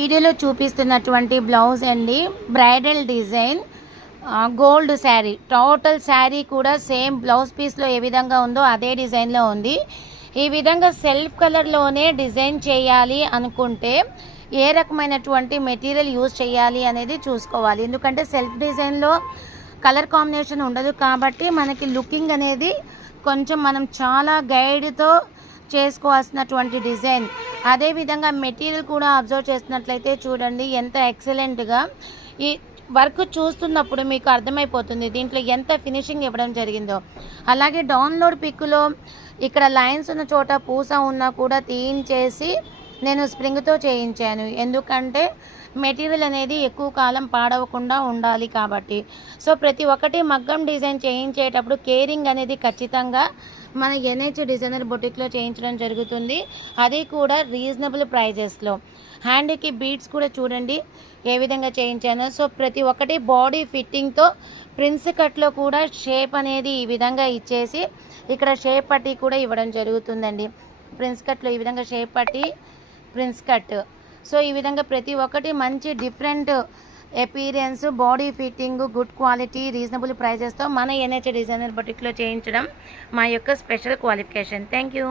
వీడియోలో చూపిస్తున్నటువంటి బ్లౌజ్ అండి, bridal design gold sari. Total sari కూడా సేమ్ బ్లౌజ్ పీస్లో ఏ విధంగా ఉందో అదే డిజైన్లో ఉంది. ఈ విధంగా సెల్ఫ్ కలర్లోనే డిజైన్ చేయాలి అనుకుంటే ఏ రకమైనటువంటి మెటీరియల్ యూజ్ చేయాలి అనేది చూసుకోవాలి. ఎందుకంటే సెల్ఫ్ డిజైన్లో కలర్ కాంబినేషన్ ఉండదు కాబట్టి మనకి లుకింగ్ అనేది కొంచెం మనం చాలా గైడ్తో చేసుకోవాల్సినటువంటి డిజైన్. అదేవిధంగా మెటీరియల్ కూడా అబ్జర్వ్ చేసినట్లయితే చూడండి ఎంత ఎక్సలెంట్గా ఈ వర్క్ చూస్తున్నప్పుడు మీకు అర్థమైపోతుంది దీంట్లో ఎంత ఫినిషింగ్ ఇవ్వడం జరిగిందో. అలాగే డౌన్లోడ్ పిక్లో ఇక్కడ లైన్స్ ఉన్న చోట పూస ఉన్నా కూడా తీయించేసి నేను స్ప్రింగ్తో చేయించాను. ఎందుకంటే మెటీరియల్ అనేది ఎక్కువ కాలం పాడవకుండా ఉండాలి కాబట్టి. సో ప్రతి ఒక్కటి మగ్గం డిజైన్ చేయించేటప్పుడు కేరింగ్ అనేది ఖచ్చితంగా మన ఎన్హెచ్ డిజైనర్ బొటిక్లో చేయించడం జరుగుతుంది. అది కూడా రీజనబుల్ ప్రైజెస్లో. హ్యాండ్కి బీడ్స్ కూడా చూడండి ఏ విధంగా చేయించాను. సో ప్రతి ఒక్కటి బాడీ ఫిట్టింగ్తో ప్రిన్స్ కట్లో కూడా షేప్ అనేది ఈ విధంగా ఇచ్చేసి ఇక్కడ షేప్ పట్టి కూడా ఇవ్వడం జరుగుతుందండి. ప్రిన్స్ కట్లో ఈ విధంగా షేప్ పట్టి ప్రిన్స్ కట్. సో ఈ విధంగా ప్రతి ఒక్కటి మంచి different appearance, body fitting, good quality, reasonable ప్రైజెస్తో మన ఎన్హెచ్ డిజైనర్ బొటిక్లో చేయించడం మా యొక్క స్పెషల్ క్వాలిఫికేషన్. Thank you.